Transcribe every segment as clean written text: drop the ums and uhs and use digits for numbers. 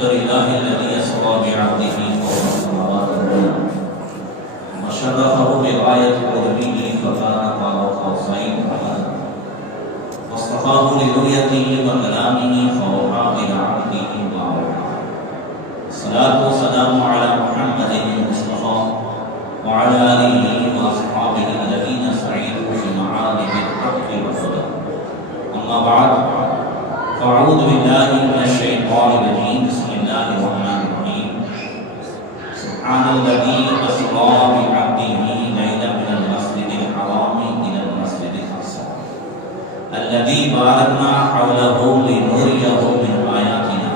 الحمد لله الذي أسرى بعبده فوق السماوات العلى وشرفه بغاية قربه فكان قاب قوسين أو واصطفاه لرؤيته وكلامه فأوحى إلى عبده ما أوحى. الصلاة والسلام على محمد المصطفى وعلى آله وأصحابه الذين سعيدوا في معالم الحق والهدى. أما بعد فأعوذ بالله من الشيطان الرجيم. بسم الله الرحمن الرحيم. سبحان الذي أسرى بعبده ليلا من المسجد الحرام إلى المسجد الأقصى الذي باركنا حوله لنريه من آياتنا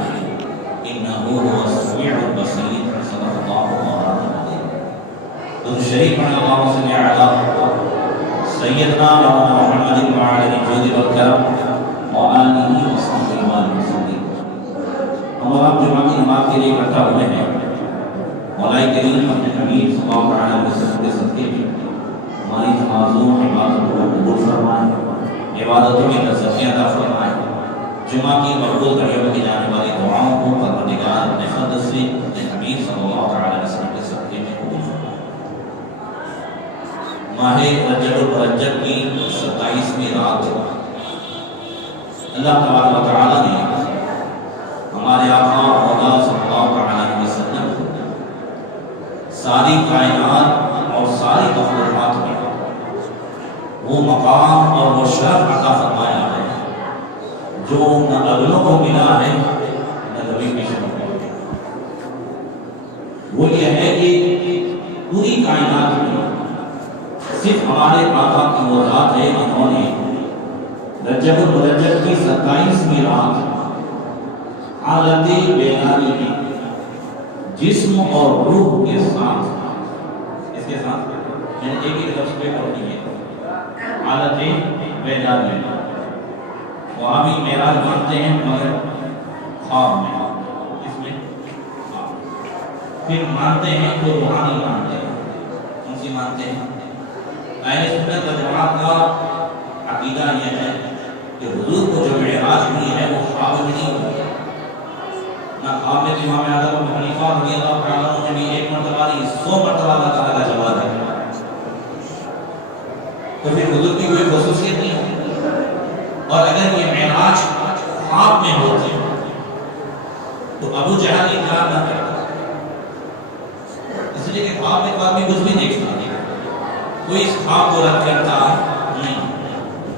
إنه هو السميع البصير. صدق الله مولانا العظيم. درود شریف پڑھیں اللهم صل على سيدنا محمد وعلى الجود والكرم وآلہ وصحبہ وسلم. ہم آپ جمعہ کی نماز کے لیے اکٹھا ہوئے ہیں. مولا کریم اپنے حبیب صلی اللہ علیہ وسلم کے صدقے میں ہماری نمازوں عبادتوں کو قبول فرمائے، عبادتوں میں لذتیں عطا فرمائے. جمعہ کی مقبول تقریب کی جانے والی دعاؤں کو پروردگار اپنے فضل سے اپنے حبیب صلی اللہ علیہ وسلم کے صدقے میں قبول فرمائے. ماہ رجب المرجب کی 27ویں رات اللہ تبارک و تعالی نے ہمارے آقا مولا صلی اللہ علیہ وسلم کو ساری کائنات اور ساری مخلوقات میں وہ مقام اور وہ شرف عطا فرمایا ہے جو نہ اگلوں کو ملا ہے نہ کبھی پیچھے کو. وہ یہ ہے کہ پوری کائنات میں صرف ہمارے آقا کی وہ ذات ہے جنہوں نے رجب المرجب کی 27ویں رات حالت بیداری میں جسم اور روح کے ساتھ اس کے ساتھ یعنی ایک ہی لفظ پہ ہوتی ہے حالت بیداری میں. وہاں بھی معراج مانتے ہیں مگر خواب میں، اس میں خواب. پھر مانتے ہیں تو روحانی مانتے ہیں. کون سی مانتے ہیں؟ اہل سنت والجماعت کا عقیدہ یہ ہے کہ حضور کو جو معراج ہوئی ہے وہ خواب میں نہیں ہوئی ہے. نہ خواب میں امام اعظم ابو حنیفہ رضی اللہ تعالیٰ عنہ نے بھی ایک مرتبہ نہیں 100 مرتبہ اللہ تعالیٰ کا جواب ہے. تو پھر حضور کی کوئی خصوصیت نہیں ہے. اور اگر یہ معراج خواب میں ہوتے تو ابو جہل انکار نہ کرتا، اس لیے کہ خواب میں تو آدمی کچھ بھی دیکھ سکتا ہے، کوئی اس خواب کو رد کرتا نہیں.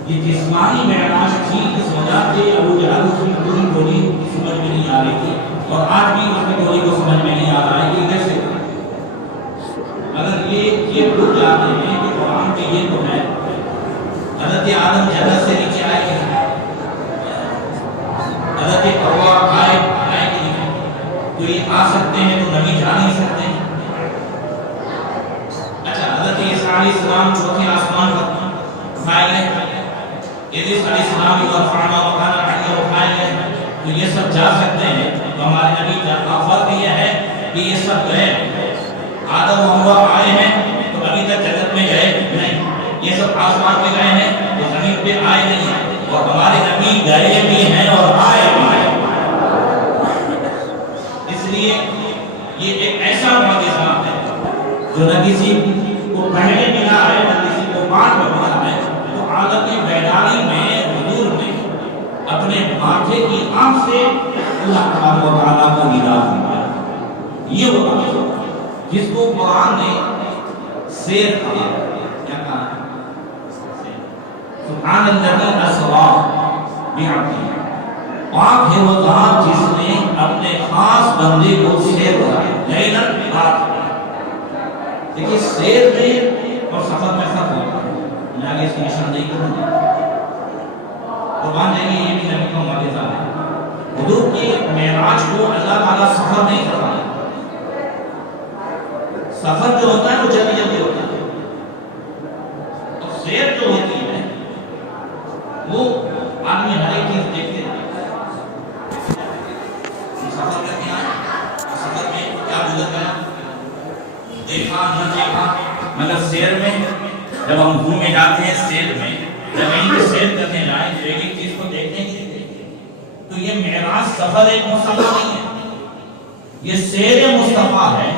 یہ جسمانی معراج تھی، اس وجہ سے ابو جہل اس کی پوری بولی سمجھ میں نہیں آ رہی تھی، اور آج بھی اس کی بولی کو سمجھ میں نہیں آ رہا ہے کہ کیسے. اگر یہ بھول جاتے ہیں کہ قرآن میں یہ تو ہے حضرت آدم جنت سے نیچے آئے کہ حضرت حوا آئے کہ نہیں، تو یہ آ سکتے ہیں تو نبی جا نہیں سکتے. اچھا، حضرت عیسیٰ علیہ السلام چوتھے آسمان پر اٹھائے گئے، ادریس علیہ السلام کو رفعنا مکانا علیہ اٹھائے گئے، تو یہ سب جا سکتے ہیں. تو ہمارے نبی کا فرق یہ ہے کہ یہ سب گئے. آدم و حوا آئے ہیں تو ابھی تک جنت میں گئے نہیں، یہ سب آسمان پہ گئے ہیں تو زمین پہ آئے نہیں ہیں. اور ہمارے نبی گئے بھی ہیں اور آئے بھی ہیں. اس لیے یہ ایک ایسا معجزہ ہے جو نہ کسی کو پہلے ملا ہے نہ کسی کو بعد میں ملا ہے. تو عالم بیداری میں حضور نے اپنے ماتھے کی آنکھ سے اللہ تبارک و تعالیٰ کو دیدار دیا. یہ وہ معجزہ جس کو قرآن نے سیر کہا. کیا کہا؟ سبحان الذی اسریٰ بعبدہ. پاک ہے وہ ذات جس نے اپنے خاص بندے کو سیر کرایا لیلا رات. دیکھیے سیر میں اور سفر میں فرق ہوتا ہے. میں آگے اس کی نشاندہی کروں گا. قرآن نے یہ بھی نبی کا معجزہ ہے. حضور کی معراج کو اللہ تعالیٰ سفر نہیں کروایا. سفر جو ہوتا ہے وہ جلدی جلدی ہوتا ہے، اور سیر جو ہوتی ہے وہ آدمی ہر ایک چیز دیکھتے ہیں. سفر کرتے ہیں، سفر میں کیا گزر گیا دیکھا نہ دیکھا. مگر سیر میں جب ہم گھومے جاتے ہیں، سیر میں جب کہیں پہ سیر کرنے جائیں تو ایک ایک چیز کو دیکھتے ہیں. تو یہ معراج سفر ایک مسافر نہیں ہے، یہ سیر مصطفیٰ ہے.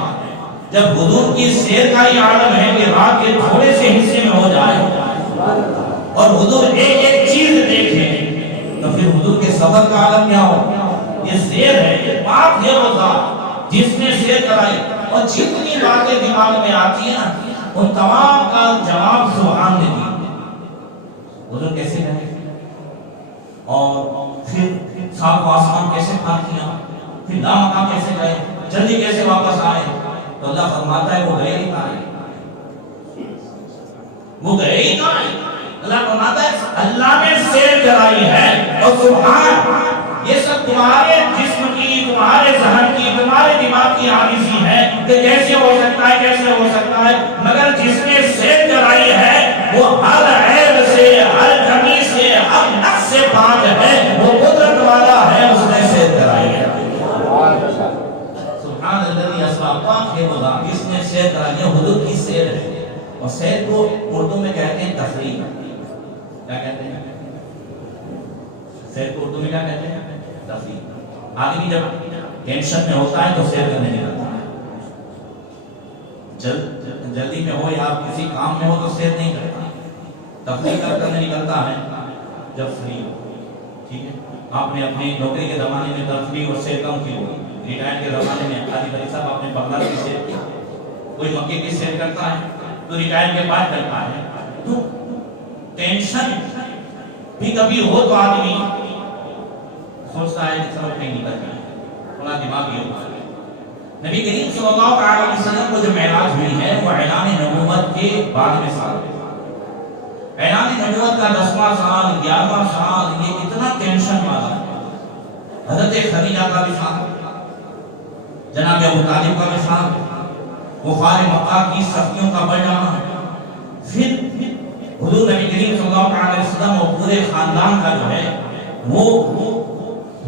جب حضور کی سیر کا یہ عالم ہے کہ رات کے تھوڑے سے حصے میں ہو جائے اور حضور ایک ایک چیز دیکھیں تو پھر حضور کے سفر کا عالم کیا ہو. یہ سیر ہے, یہ پاک ہے وہ ذات جس نے سیر کرائی, اور جتنی باتیں دماغ میں آتی ہیں نا ان تمام کا جواب سبحان نے دی. حضور کیسے گئے اور پھر سات آسمان کیسے پار کیا, پھر لامکان کیسے گئے, جلدی کیسے واپس آئے. تو اللہ فرماتا ہے وہ گئے ہی کہاں, وہ گئے ہی کہاں. اللہ فرماتا ہے اللہ نے سیر کرائی ہے. اور سبحان یہ سب تمہارے جسم کی, تمہارے ذہن کی, تمہارے دماغ کی عاجزی ہے کہ کیسے ہو سکتا ہے, کیسے ہو سکتا ہے. مگر جس نے سیر کرائی ہے وہ ہر عیب سے, ہر کمی سے, ہر نقص سے پاک ہے. وہ قدرت والا ہے, اس نے سیر کرائی ہے. سبحان الذی اسریٰ, پاک ہے وہ ذات جس نے سیر کرائی ہے. حضور کی سیر ہے. اور سیر کو اردو میں کہتے ہیں تفریح. کیا کہتے ہیں سیر کو اردو میں, کیا کہتے ہیں تفریح. آدمی جب ٹینشن میں ہوتا ہے تو سیر کرنے نکلتا ہے. جلدی میں ہو یا آپ کسی کام میں ہو تو سیر نہیں کرتا, تفریح کرنے نکلتا ہے جب فری ہو. ٹھیک ہے, آپ نے اپنی نوکری کے زمانے میں تفریح اور سیر کم کی ہوگی. ریٹائر کے زمانے میں قاضی بھائی صاحب اپنے بغداد کی سیر کی, کوئی مکے کی سیر کرتا ہے تو ریٹائر کے بعد کرتا ہے. تو ٹینشن بھی کبھی ہو تو آدمی سوچتا ہے کہ سب کہیں نکل جائے, تھوڑا دماغ یہ ہوتا ہے. نبی کریم صلی اللہ علیہ وسلم کو جو معراج ہوئی ہے وہ اعلان نبوت کے 12ویں سال. اعلان نبوت کا 10واں سال, 11واں سال, یہ اتنا ٹینشن والا ہے. حضرت خدیجہ کا بھی سال, جناب ابو طالب کا بھی سال, کفار مکہ کی سختیوں کا بڑھ جانا, پھر حضور نبی کریم صلی اللہ علیہ وسلم اور پورے خاندان کا جو ہے وہ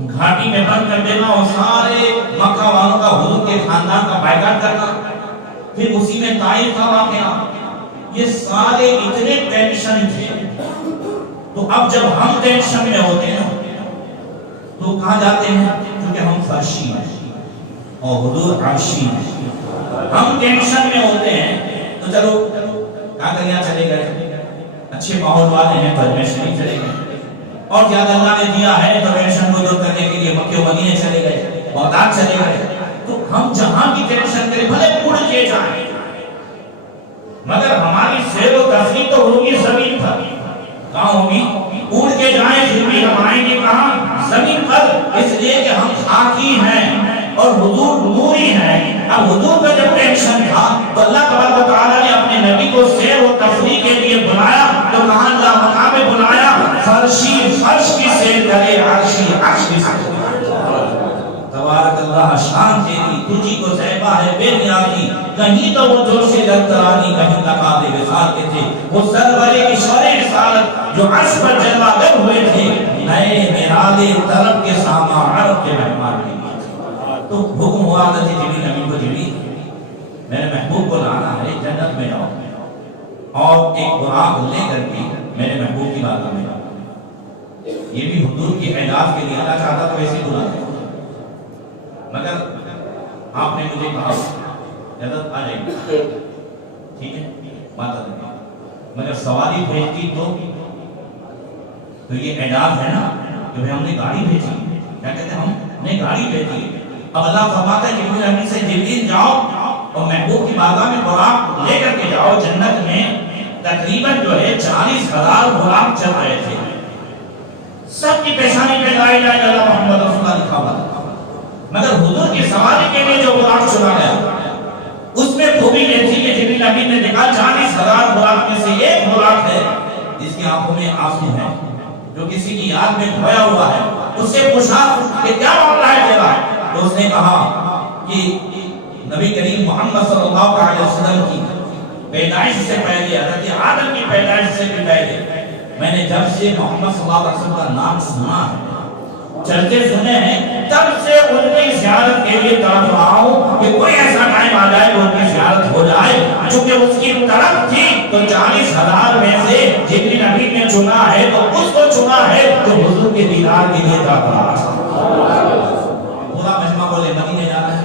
گھاٹی میں بند کر دینا اور سارے مکہ والوں کا حضور کے خاندان کا بائیکاٹ کرنا, پھر اسی میں طائف کا واقعہ, یہ سارے اتنے ٹینشن تھے. تو اب جب ہم ٹینشن میں ہوتے ہیں تو کہاں جاتے ہیں, کیونکہ ہم فرشی ہیں اور حضور عرشی ہیں. ہم ٹینشن میں ہوتے ہیں تو چلو کاکریاں چلے گئے, اچھے ماحول والے ہیں تو اجمیر شریف چلے گئے, اور زیادہ اللہ نے دیا ہے تو ٹینشن کو دور کرنے کے لیے مکے و مدینے چلے گئے, بغداد چلے گئے. تو ہم جہاں بھی ٹینشن کریں بھلے اڑ کے جائیں, مگر ہماری سیر و تفریح تو ہوگی زمین پر. کہاں ہوگی, اڑ کے جائیں پھر بھی ہم آئیں گے کہاں, زمین پر. اس لیے کہ ہم خاکی ہیں اور حضور نوری ہیں. اب حضور کا جب ٹینشن تھا تو اللہ تبارک و تعالیٰ نے اپنے نبی کو سیر و تفریح کے لیے بلایا. تو کہاں اللہ مقام میں بلایا, فرشی فرش کی سیر کرے, عرشی عرش کی سیر کرے. تبارک اللہ شان تیری, تجھی کو زیبا ہے بے نیازی, کہیں تو وہ جوش دلترانی, کہیں تقاضے وصال کے تھے. وہ سرورے کی شور رسالت جو عرش پر جلوہ گر ہوئے تھے, نئے میراد طرف کے ساما عرب کے مہمان کے. تو حکم ہوا حضرت جبریل امین کو, جبریل میرے محبوب کو لانا ہے, جنت میں جاؤ اور ایک براق لے کر کے میرے محبوب کی بارگاہ میں جاؤ. یہ بھی حضور کی اعجاز کے لیے اللہ چاہتا تو ایسے بلا, مگر آپ نے مجھے کہا حضرت آ جائیے, ٹھیک ہے بات آ جائے, مگر سواری بھیجتی تو یہ اعجاز ہے نا کہ ہم نے گاڑی بھیجی. کیا کہتے ہیں, ہم نے گاڑی بھیجی. اب اللہ فرماتا ہے جبریل امین سے, جبریل جاؤ اور محبوب کی بارگاہ میں براق لے کر کے جاؤ. جنت میں تقریباً جو ہے 40,000 براق چل رہے تھے, سب کی پیشانی پہ لا الہ الا اللہ محمد رسول اللہ لکھا ہوا تھا. مگر حضور کی سواری کے لیے جو براق چنا گیا اس میں خوبی یہ تھی کہ جبریل امین نے دیکھا 40,000 براق میں سے ایک براق ہے جس کی آنکھوں میں آنسو ہے, جو کسی کی یاد میں کھویا ہوا ہے. اس سے پوچھا کہ کیا معاملہ ہے تیرا, تو اس نے کہا کہ نبی کریم محمد صلی اللہ علیہ وسلم کی پیدائش سے پہلے, حضرت آدم کی پیدائش سے بھی پہلے, میں نے جب سے محمد صلی اللہ علیہ وسلم کا نام سنا ہے, چلتے سنے ہیں, تب سے ان کی زیارت کے لیے طرف رہا ہوں کہ کوئی ایسا ٹائم آ جائے کہ ان کی زیارت ہو جائے. چونکہ اس کی طرف تھی تو 40,000 میں سے جبریل امین نے چنا ہے تو اس کو چنا ہے تو حضور کے دیدار کے لیے طرف رہا. پورا مہمہ بولے مدینے جانا ہے,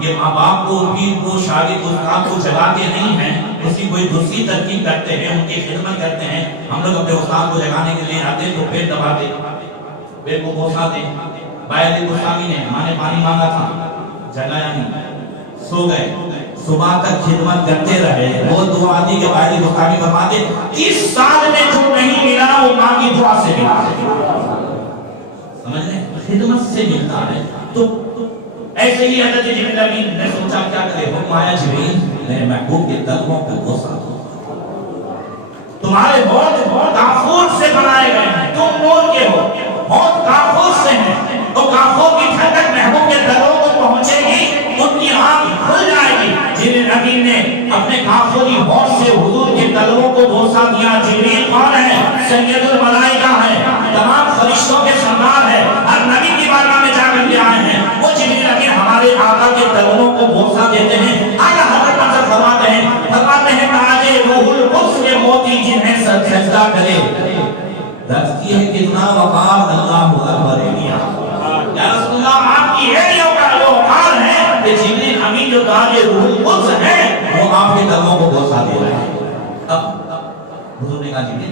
یہ ماں باپ کو، پیر کو، شاگرد استاد کو جگاتے نہیں ہیں، اس کی کوئی دوسری ترکیب کرتے ہیں، ان کی خدمت کرتے ہیں۔ ہم لوگ اپنے استاد کو جگانے کے لیے آتے تو پیٹ دباتے، پیٹ کو بوساتے۔ بھائی علی گستامی نے ماں نے پانی مانگا تھا، جگایا نہیں، سو گئے، صبح تک خدمت کرتے رہے۔ وہ دعا دی کہ بھائی علی گستامی فرماتے 30 سال میں جو نہیں ملا وہ ماں کی دعا سے ملا۔ سمجھ لیں، خدمت سے ملتا ہے۔ تو ایسے ہی حضرت جبریل امین نے سوچا کیا کرے، حکم آیا جبریل میرے محبوب کے قدموں کو بوسا دو، تمہارے بہت کافور سے بنائے گئے ہیں، تم نور کے ہو، بہت کافور سے ہیں، تو کافور کی ٹھنڈک محبوب کے قدموں کو پہنچے گی، ان کی آنکھ کھل جائے گی۔ جبریل امین نے اپنے کافری ہوش سے حضور کے قدموں کو بوسا دیا۔ جبریل کون ہے؟ سید الملائکہ ہے، تمام فرشتوں کے سردار ہے، ہر نبی کی بارگاہ میں جا کر کے آئے ہیں۔ وہ جبریل امین ہمارے آقا کے قدموں کو بوسا دیتے ہیں۔ آیا حضرت منظر فرماتے ہیں تاجے روح القدس کے موتی جنہیں سجدہ کرے، رکھتی ہے کتنا وقار اللہ اکبر دیا۔ یا رسول اللہ آپ کی ایڑیوں کا جو وقار ہے کہ جبریل امین جو تاجے روح القدس ہے وہ آپ کے قدموں کو بوسا دے رہے ہیں۔ اب حضور نے کہا جبریل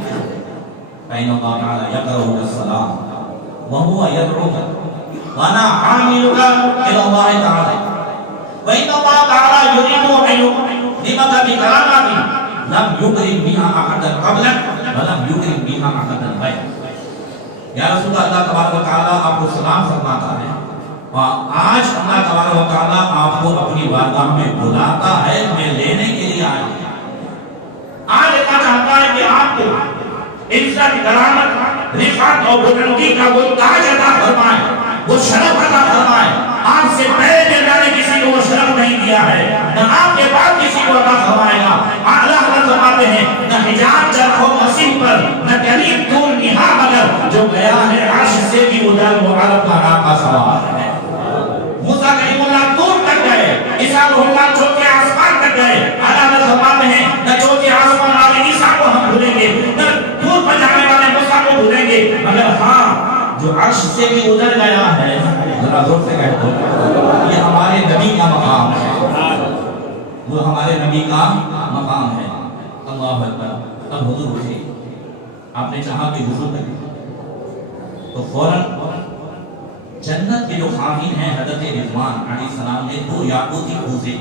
فإن الله تعالى يقرأ السلام وهو يدعوك وأنا حاملك إلى الله تعالى وإن الله تعالى يريد أن يكرمك بكرامات لم يكرم بها أحدا قبلك ولم يكرم بها أحدا بعدك۔ یا رسول اللہ تبارک و تعالیٰ آپ کو سلام فرماتا ہے، اور آج اللہ تبارک و تعالیٰ آپ کو اپنی بارگاہ میں بلاتا ہے، میں لینے کے لیے آیا ہوں۔ آج اللہ چاہتا ہے کہ آپ کو عزت، کرامت، رفعت اور بلندی کا وہ تاج عطا فرمائے، وہ شرف عطا فرمائے۔ آپ سے پہلے اللہ نے کسی کو وہ شرف نہیں دیا ہے، نہ آپ کے بعد کسی کو عطا فرمائے گا۔ اعلیٰ حضرت فرماتے ہیں نہ حجاب چرخ و مسیح پر، نہ کریم طول نہا مگر جو گیا ہے عرش سے بھی ادھر وہ عرب کا آقا سوار ہے۔ موسیٰ کریم اللہ دور تک گئے، عیسیٰ روح اللہ چوتھے آسمان تک گئے۔ اعلیٰ حضرت فرماتے ہیں نہ چوتھے آسمان والے عیسیٰ کو ہم بھولیں گے، نہ دور پر جانے والے موسیٰ کو بھولیں گے، مگر ہاں جو عرش سے بھی ادھر گیا ہے، ذرا زور سے کہہ دو، یہ ہمارے نبی کا مقام ہے، وہ ہمارے نبی کا مقام ہے۔ اللہ اکبر۔ اب حضور اٹھے، آپ نے چاہا کہ حضور تک تو فوراً جنت کے جو خامین ہیں حضرت رضوان علیہ السلام نے 2 یاقوتی کوزے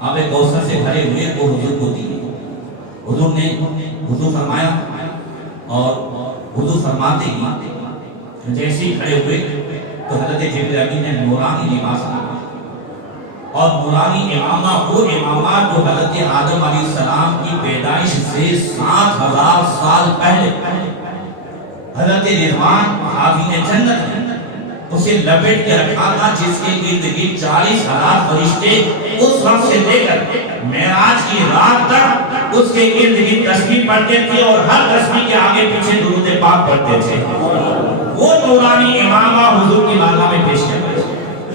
آب کوثر سے بھرے ہوئے وہ حضور کو دی۔ حضور نے وضو فرمایا اور وضو فرماتے ہی جیسے ہی کھڑے ہوئے تو حضرت جبریل امین نے نورانی لباس پہنا اور نورانی امامہ، وہ امامات جو حضرت آدم علیہ السلام کی پیدائش سے 7000 سال پہلے حضرت رضوان خازن جنت ہے اسے لپیٹ کے رکھا تھا، جس کے ارد گرد 40,000 فرشتے اس وقت سے لے کر معراج کی رات تک اس کے ارد گرد تسبیح پڑھتے تھے اور ہر تسبیح کے آگے پیچھے درود پاک پڑھتے تھے۔ وہ نورانی امامہ حضور کی بارگاہ میں پیش کیا گیا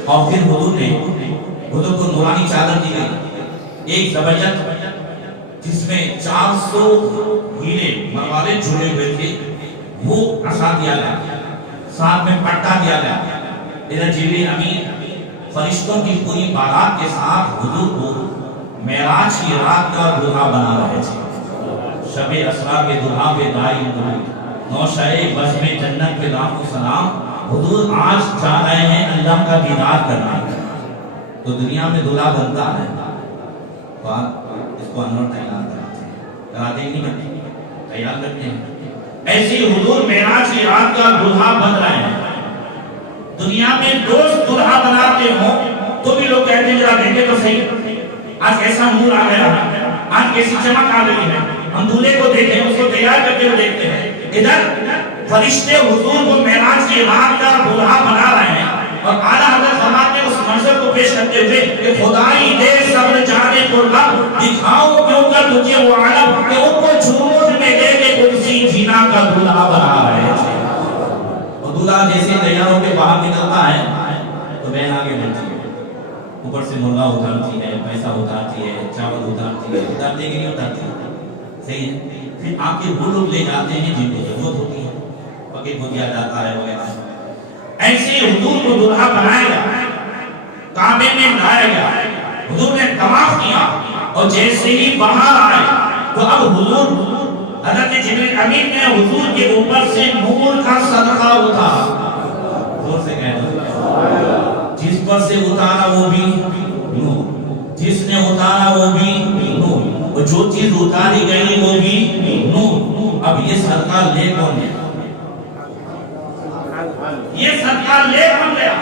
اور پھر حضور کو نورانی چادر دی گئی، ایک زبیت جس میں 400 ہیرے مروالے جڑے ہوئے تھے وہ عصا دیا گیا، ساتھ میں پٹا دیا گیا۔ ادھر جبریل امین فرشتوں کی پوری بارات کے ساتھ حضور کو معراج کی رات کا دلہا بنا رہے تھے۔ شب اسرا کے دلہا پہ دائی درود، نوشۂ بزم جنت کے لاکھوں سلام۔ حضور آج جا رہے ہیں اللہ کا دیدار کرنا، تو دنیا میں دلہا بنتا ہے تو اس کو انور تیار کرتے ہیں، کراتے ہی نہیں بنتے، تیار کرتے ہیں۔ ایسے ہی حضور معراج کی رات کا دلہا بن رہے ہیں۔ دنیا میں دوست دلہا بناتے ہوں تو بھی لوگ کہتے ہیں ذرا دیکھیں تو صحیح، آج کیسا نور آ گیا ہے، آج کیسی چمک آ گئی ہے، ہم دولہے کو دیکھیں، اس کو تیار کرتے ہوئے دیکھتے ہیں۔ ادھر فرشتے حضور کو معراج کی رات کا دلہا بنا رہے ہیں اور اعلیٰ حضرت فرماتے ہیں اس منظر کو پیش کرتے ہوئے کہ خدائی دے صبر جانے کو رب، دکھاؤ کیوں کر تجھے وہ عالم کہ ان کو جھوٹ میں دے کے قدسی جینا کا دلہا بنا رہے تھے۔ اور دلہا جیسے تیار ہو کے باہر نکلتا ہے تو بہن آگے بڑھتی ہے، اوپر سے مرغا اتارتی ہے، پیسہ اتارتی ہے، چاول اتارتی ہے، اتارتے کہ نہیں اتارتی؟ صحیح ہے۔ پھر آپ کے وہ لوگ لے جاتے ہیں جن کو ضرورت ہوتی ہے، پکیٹ کو دیا جاتا ہے وغیرہ۔ ایسے حضور کو دلہا بنائے گا کعبے میں لایا گیا، حضور نے طواف کیا اور جیسے ہی باہر آئے تو اب حضور حضرت جبریل امین نے حضور کے اوپر سے نور کا صدقہ اتارا، زور سے کہنا، جس پر سے اتارا وہ بھی نور، جس نے اتارا وہ بھی نور، اور جو چیز اتاری گئی وہ بھی نور۔ اب یہ صدقہ لے کون گیا؟ یہ صدقہ لے کون گیا؟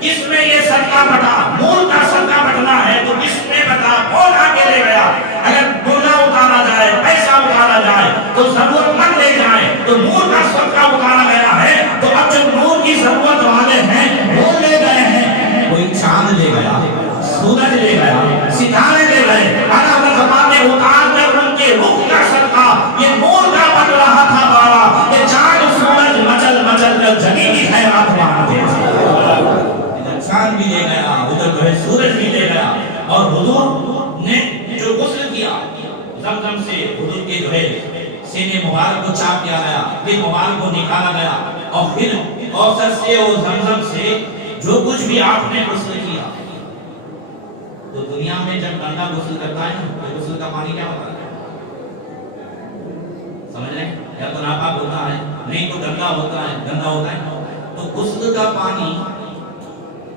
کس میں یہ صدقہ بٹا؟ نور کا صدقہ بٹنا ہے تو کس میں بٹا؟ کون آگے لے گیا؟ اگر گولا اتارا جائے، پیسہ اتارا جائے تو ضرورت مند لے جائے، تو نور کا صدقہ اتارا گیا ہے، تو اب جو نور کی ضرورت والے ہیں وہ لے گئے ہیں۔ کوئی چاند لے گیا، سورج لے گیا، ستارے لے گئے، اعلیٰ زمان نے اتار کر ان کے رخ کا صدقہ یہ نور کا بن رہا تھا بارہ، یہ چاند سورج مچل مچل کر جگی کی خیرات مانتے تھے۔ ادھر چاند بھی لے گیا، ادھر جو ہے سورج بھی لے گیا، اور حضور نے جو غسل کیا زمزم سے، حضور کے جو ہے سینے مبارک کو چاک کیا گیا، دل مبارک کو نکالا گیا، اور پھر کوثر سے اور زمزم سے جو کچھ بھی آپ نے غسل کیا۔ تو دنیا میں جب بندہ غسل کرتا ہے تو غسل کا پانی کیا ہوتا ہے؟ سمجھ رہے ہیں؟ یا تو ناپاک ہوتا ہے، نہیں تو گندا ہوتا ہے، گندا ہوتا ہے۔ تو غسل کا پانی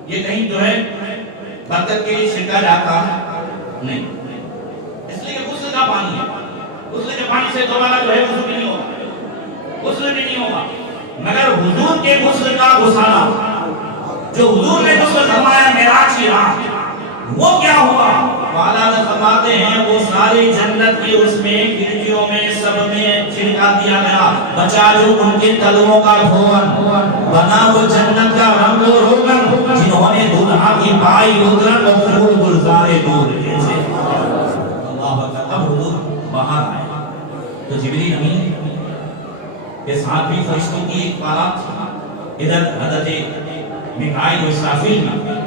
یہ کہیں جو ہے برکت کے لیے چھڑکا جاتا ہے نہیں، اس لیے کہ غسل کا پانی ہے، غسل کے پانی سے دوبارہ جو ہے غسل بھی نہیں ہوگا، غسل بھی نہیں ہوگا، مگر حضور کے غسل کا غسالہ جو حضور نے غسل فرمایا معراج کی رات، وہ کیا ہوا؟ والا فرماتے ہیں وہ ساری جنت کی اس میں کھڑکیوں میں سب میں چھڑکا دیا گیا، بچا جو ان کے تلووں کا دھون بنا وہ جنت کا رنگ و روغن، جنہوں نے دلہا کی پائی ادرن و پھول گلزار نور جیسے۔ اللہ اکبر۔ اب حضور باہر آئے تو جبریل امین کے ساتھ بھی فرشتوں کی ایک بارات تھی، ادھر حضرت میکائیل و اسرافیل میں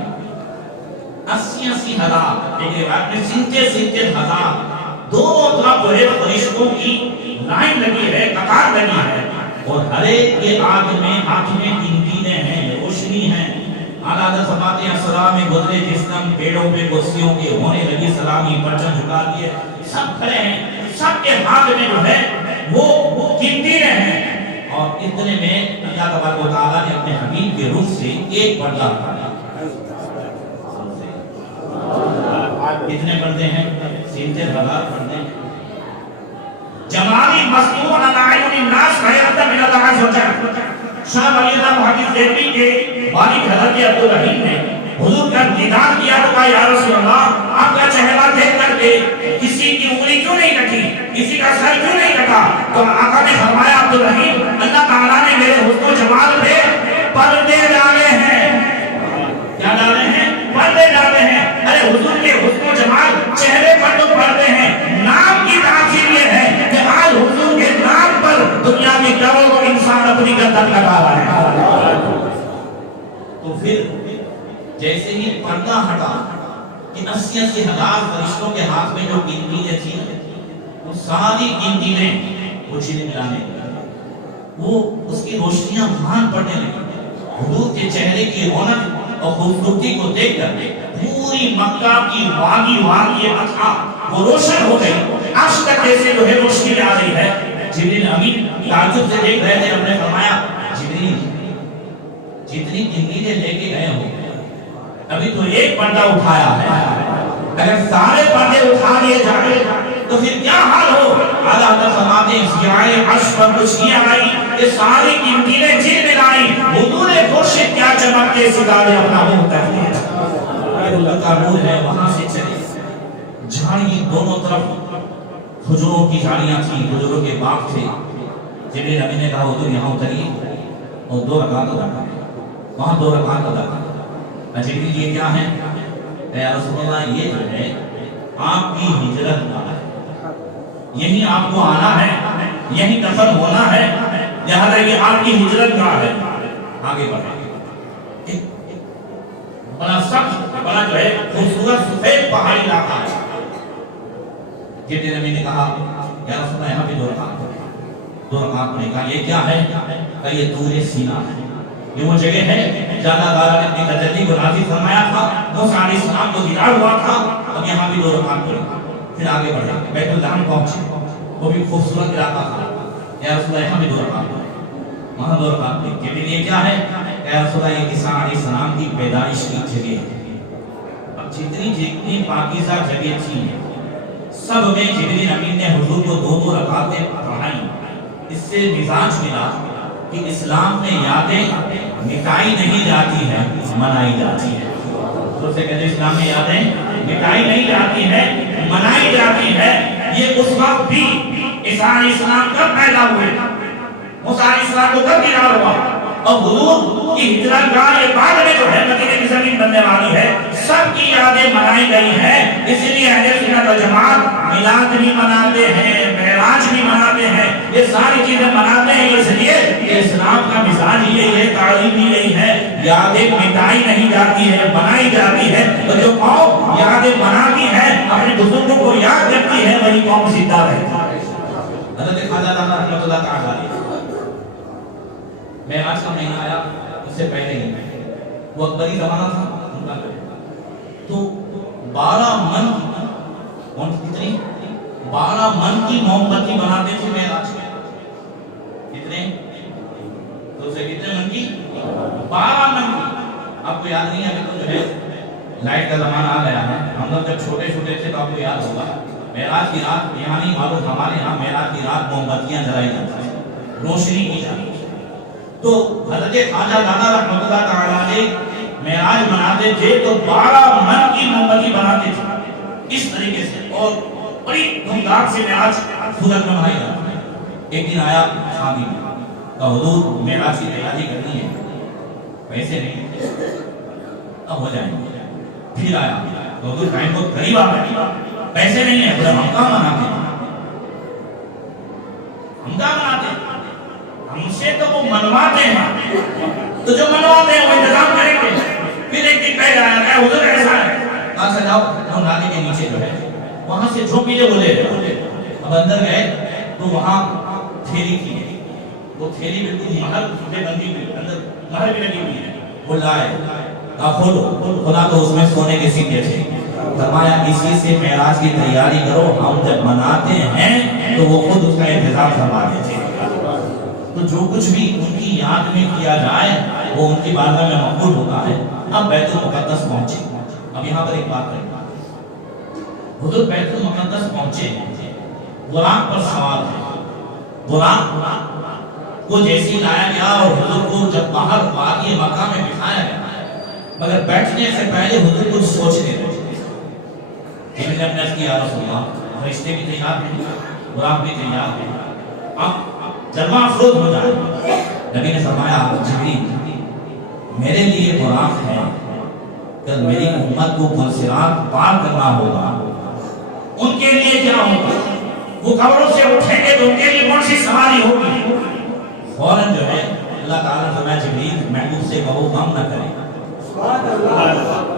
80 ہزار، ایک روایت میں 70 ہزار دونوں طرف جو ہے فرشتوں کی لائن لگی ہے، قطار لگی ہے، اور ہر ایک کے ہاتھ میں تینتینے ہیں، روشنی ہیں۔ اعلیٰ حضرت فرماتے ہیں سلام گزرے جس دم پیڑوں پہ کرسیوں کے ہونے لگی سلامی، پرچم جھکا دیے، سب کھڑے ہیں، سب کے ہاتھ میں جو ہے وہ تینتینے ہیں، اور اتنے میں اللہ تبارک و تعالیٰ نے اپنے حبیب کے روح سے ایک پردہ ہٹایا۔ کتنے پردے ہیں؟ 70,000 پردے ہیں۔ جمالی مصنوع علی الناس غیرت من اللہ عز و جل۔ شاہ ولی اللہ محدث دہلوی کے والد حضرت عبدالرحیم نے حضور کا دیدار کیا تو کہا یا رسول اللہ آپ کا چہرہ دیکھ کر کے کسی کی انگلی کیوں نہیں کٹی، کسی کا سر کیوں نہیں کٹا؟ تو آقا نے فرمایا عبدالرحیم اللہ تعالیٰ نے میرے حسن و جمال پہ پردے ڈالے ہیں۔ کیا ڈالے ہیں؟ پردے ڈالے ہیں۔ ارے حضور کے حسن و جمال چہرے پر تو پردے ہیں، نام کی تاثیر یہ ہے کہ آج حضور کے نام پر دنیا میں کروڑوں انسان اپنی گردن لگا رہا ہے۔ تو پھر جیسے ہی پردہ ہٹا کہ 80 ہزار فرشتوں کے ہاتھ میں جو گنتییں تھیں وہ ساری گنتییں وہ چیزیں ملانے لگی، وہ اس کی روشنیاں بھان پڑنے لگی۔ حضور کے چہرے کی رونق اور خوبصورتی کو دیکھ کر پوری مکہ کی وادی عطا وہ روشن ہو گئی، عرش تک جیسے جو ہے روشنی آ رہی ہے۔ جبریل امین تعجب سے دیکھ رہے تھے، ہم نے فرمایا جبریل جتنی گنتییں لے کے گئے ہو ابھی تو ایک پردہ اٹھایا ہے، اگر سارے پردے اٹھا لیے جائے تو پھر کیا حال ہو؟ اعلیٰ حضرت فرماتے ہیں سیائے عرش پر روشنیاں آئی، یہ ساری گنتییں جن ملائی، حضور خورشید کیا چمکتے ستارے اپنا منہ کرتے ہیں۔ اللہ کا نور ہے، وہاں سے چلے جھاڑی دونوں طرف کھجوروں کی جھاڑیاں تھیں، کھجوروں کے باغ تھے۔ جبریل امین نے کہا حضور یہاں اتریے اور 2 رکعت ادا کریں، وہاں 2 رکعت ادا کریں۔ جبریل یہ کیا ہے؟ اے رسول اللہ یہ جو ہے آپ کی ہجرت گاہ ہے، یہی آپ کو آنا ہے، یہی دفن ہونا ہے، لہذا یہ آپ کی ہجرت گاہ ہے، آگے بڑھیں۔ بڑا سخت، بڑا جو ہے خوبصورت سفید پہاڑی علاقہ ہے۔ جبریل امین نے کہا یا رسول اللہ یہاں پہ 2 رکعت، 2 رکعت نے کہا یہ کیا ہے؟ کہا یہ طور سینا ہے، یہ وہ جگہ ہے جہاں اللہ تعالیٰ نے اپنی تجلی کو نازل فرمایا تھا، موسیٰ علیہ السلام کو دیدار ہوا تھا. اب یہاں بھی 2 رکعت پڑھی، پھر آگے بڑھے بیت الحرام پہنچے، وہ بھی خوبصورت علاقہ تھا. یا رسول اللہ یہاں بھی 2 رکعت پڑھی، وہاں 2 رکعت پڑھی. کہ پھر یہ کیا ہے؟ یا رسول اللہ یہ عیسیٰ علیہ السلام کی پیدائش کی جگہ ہے. اب جتنی پاکیزہ جگہ تھی سب میں جبریل امین نے حضور کو 2 رکعتیں پڑھائیں. اس سے مزاج ملا کہ اسلام میں یادیں مٹائی نہیں جاتی ہیں، منائی جاتی ہیں. تو سے کہتے ہیں اسلام میں یادیں مٹائی نہیں جاتی ہیں، منائی جاتی ہے. یہ اس وقت بھی عیسیٰ علیہ السلام کب پیدا ہوئے، موسیٰ علیہ السلام کو کب دیدار ہوا، اور حضور کی ہجرت گاہ یہ بعد میں جو ہے مدینے کی زمین بننے والی ہے، سب کی یادیں منائی گئی ہیں. اس لیے اہل سنت و جماعت میلاد بھی مناتے ہیں، معراج بھی مناتے ہیں، یہ ساری چیزیں مناتے ہیں. اس لیے کہ اسلام کا مزاج یہی ہے، تعلیم یہی ہے، یادیں مٹائی نہیں جاتی ہے، بنائی جاتی ہے. تو جو قوم یادیں بناتی ہے، اپنے بزرگوں کو یاد کرتی ہے، وہی قوم زندہ رہتی ہے. حضرت خواجہ دانا رحمۃ اللہ تعالی معراج کا مہینہ آیا، اس سے پہلے ہی وہ اکبری زمانہ تھا، تو 12 من کتنی 12 من کی موم بتی بناتے تھے معراج میں. کتنے؟ تو اسے کتنے من کی؟ 12 من کی. آپ کو یاد نہیں ہے؟ ابھی تو جو ہے لائٹ کا زمانہ آ گیا ہے. ہم لوگ جب چھوٹے چھوٹے تھے تو آپ کو یاد ہوگا معراج کی رات، یہاں نہیں معلوم ہمارے یہاں معراج کی رات موم بتیاں جلائی جاتی ہیں، روشنی کی جاتی ہے. تو حضرت خواجہ دانا رحمۃ اللہ تعالی معراج مناتے تھے تو 12 من کی موم بتی بناتے تھے اس طریقے سے، اور بڑی دھوم دھام سے معراج سورت میں منائی جاتی ہے. ایک دن آیا شامی کا حضور معراج کی تیاری کرنی ہے، پیسے نہیں، اب ہو جائیں گے. پھر آیا تو حضور ٹائم بہت قریب آ گیا، پیسے نہیں ہے، ہم کہاں مناتے ہیں، ہم کہاں مناتے ہیں، ہم سے تو وہ منواتے ہیں. تو جو منواتے ہیں وہ انتظام کریں گے. پھر ایک دن پہلے آیا کہ حضور ایسا ہے، کہاں سے جاؤ، ہم نالی کے نیچے جو ہے وہاں سے جھوپی جو بولے. اب اندر گئے تو وہاں تھیلی تھی، وہ تھیلی بالکل مہر سے بندی ہوئی، اندر مہر بھی لگی ہوئی ہے. وہ لائے، کہا کھولو، کھولا تو اس میں سونے کے سکے تھے. فرمایا اسی سے معراج کی تیاری کرو، ہم جب مناتے ہیں تو وہ خود اس کا انتظام فرما دیتے ہیں. تو جو کچھ بھی ان کی یاد میں کیا جائے وہ ان کی بارگاہ میں مقبول ہوتا ہے. اب بیت المقدس پہنچے. اب یہاں پر ایک بات کریں، حضور بیت المقدس پہنچے، براق پر سوار ہے. براق کو جیسی لایا گیا اور حضور کو جب باہر وادی مکہ میں بٹھایا گیا، مگر بیٹھنے سے پہلے حضور کچھ سوچنے لگے. جنہوں نے اپنے کیا رسول اللہ رشتے بھی تیار ہیں، براق بھی تیار ہے، اب جلوہ افروز ہو جائے. نبی نے فرمایا جبریل میرے لیے براق ہے، کل میری امت کو پلسرات پار کرنا ہوگا، ان کے لیے کیا ہوگا، وہ قبروں سے اٹھیں گے تو ان کے لیے کون سی سواری ہوگی. فوراً جو ہے اللہ تعالیٰ نے فرمایا جبریل محبوب سے کہو غم نہ کریں،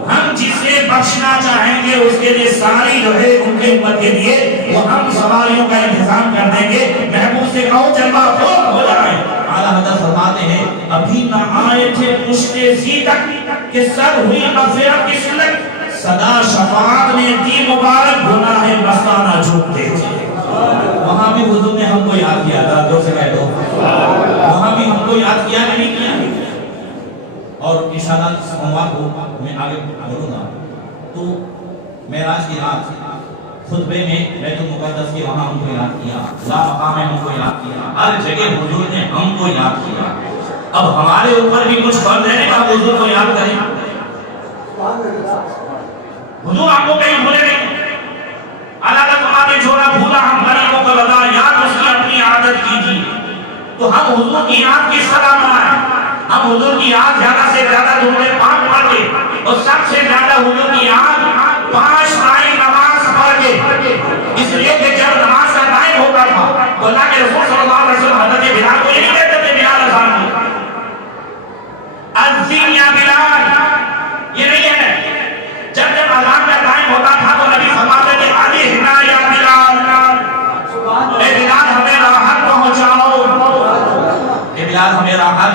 ہم جسے بخشنا چاہیں گے اس کے لیے ساری جو ہے ان کے امت کے لیے وہ ہم سواریوں کا انتظام کر دیں گے. محبوب سے کہو جلوہ افروز ہو جائے. اعلیٰ حضرت فرماتے ہیں ابھی نہ آئے تھے پشتے زی تک کہ سر ہوئی مغفرت کی سلک، صدا شفاعت نے دی مبارک، گناہ مستانہ جھوٹتے تھے. وہاں بھی حضور نے ہم کو یاد کیا تھا، جو سے کہہ دو وہاں بھی ہم کو یاد کیا نہیں کیا. اور انشاءاللہ اس سوموار کو میں آگے بڑھوں گا. تو معراج کی رات خطبے میں بیت المقدس کے وہاں ہم کو یاد کیا، لا مقام میں ہم کو یاد کیا، ہر جگہ حضور نے ہم کو یاد کیا. اب ہمارے اوپر بھی کچھ فرض ہے کہ آپ حضور کو یاد کریں. حضور آپ کو کہیں بھولے نہیں. اللہ تعالیٰ نے چھوڑا بھولا ہم غریبوں کو لگا، یاد اس کی اپنی عادت کیجیے. تو ہم حضور کی یاد کس طرح منائیں؟ ہم حضور کی یاد زیادہ سے زیادہ دھونے پاک پڑھ کے، اور سب سے زیادہ حضور کی یاد 5 ٹائم نماز پڑھ کے. اس لیے کہ جب نماز کا ٹائم ہوتا تھا تو اللہ کے رسول صلی اللہ علیہ وسلم حضرت بلال کو یہی کہتے تھے، بلال اذان دو، اذن یا بلال. یہ نہیں ہے، جب جب اذان کا ٹائم ہوتا تھا تو نبی فرماتے تھے اذن یا بلال، اے بلال ہمیں راحت پہنچاؤ، اے بلال ہمیں راحت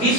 30